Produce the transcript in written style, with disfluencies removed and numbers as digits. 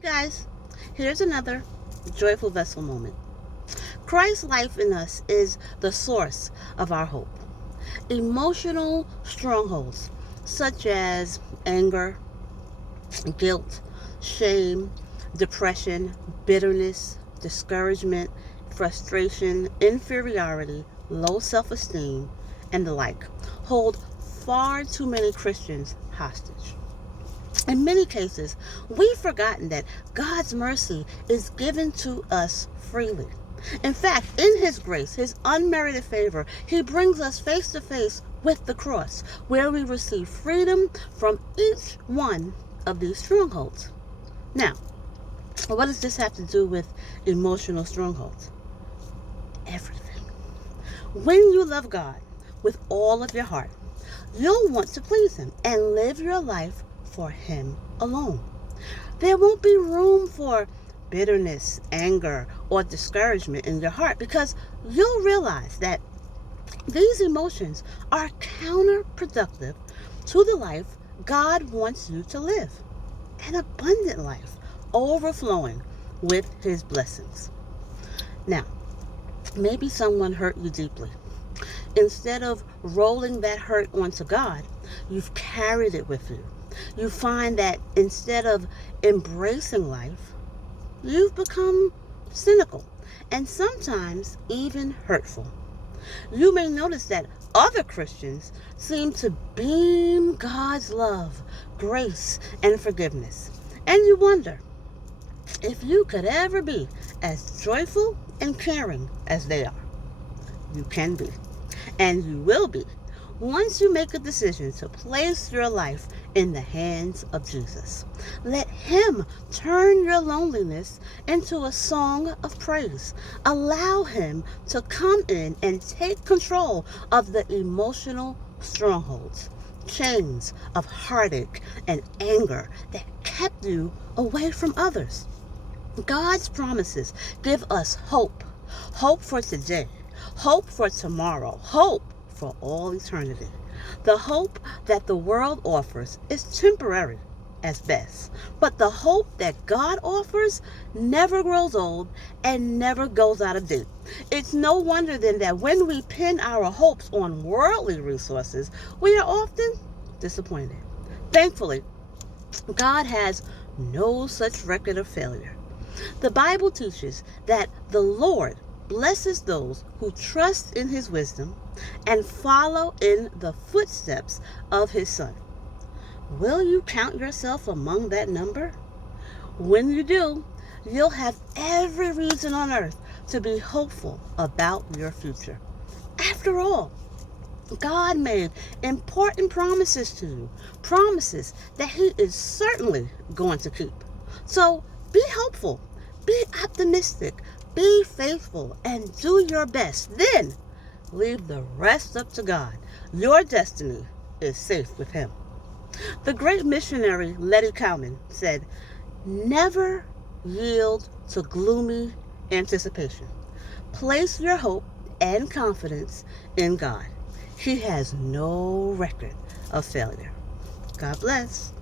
Hey guys, here's another joyful vessel moment. Christ's life in us is the source of our hope. Emotional strongholds such as anger, guilt, shame, depression, bitterness, discouragement, frustration, inferiority, low self esteem, and the like hold far too many Christians hostage. In many cases, we've forgotten that God's mercy is given to us freely. In fact, in His grace, His unmerited favor, He brings us face to face with the cross, where we receive freedom from each one of these strongholds. Now, what does this have to do with emotional strongholds? Everything. When you love God with all of your heart, you'll want to please Him and live your life for Him alone. There won't be room for bitterness, anger, or discouragement in your heart because you'll realize that these emotions are counterproductive to the life God wants you to live, an abundant life overflowing with His blessings. Now, maybe someone hurt you deeply. Instead of rolling that hurt onto God, you've carried it with you. You find that instead of embracing life, you've become cynical and sometimes even hurtful. You may notice that other Christians seem to beam God's love, grace, and forgiveness. And you wonder if you could ever be as joyful and caring as they are. You can be, and you will be, once you make a decision to place your life in the hands of Jesus. Let Him turn your loneliness into a song of praise. Allow Him to come in and take control of the emotional strongholds, chains of heartache and anger that kept you away from others. God's promises give us hope. Hope for today, hope for tomorrow, hope for all eternity. The hope that the world offers is temporary as best, but the hope that God offers never grows old and never goes out of date. It's no wonder then that when we pin our hopes on worldly resources, we are often disappointed. Thankfully, God has no such record of failure. The Bible teaches that the Lord blesses those who trust in His wisdom and follow in the footsteps of His Son. Will you count yourself among that number? When you do, you'll have every reason on earth to be hopeful about your future. After all, God made important promises to you, promises that He is certainly going to keep. So be hopeful, be optimistic, be faithful, and do your best. Then leave the rest up to God. Your destiny is safe with Him. The great missionary Letty Cowman said, "Never yield to gloomy anticipation. Place your hope and confidence in God. He has no record of failure." God bless.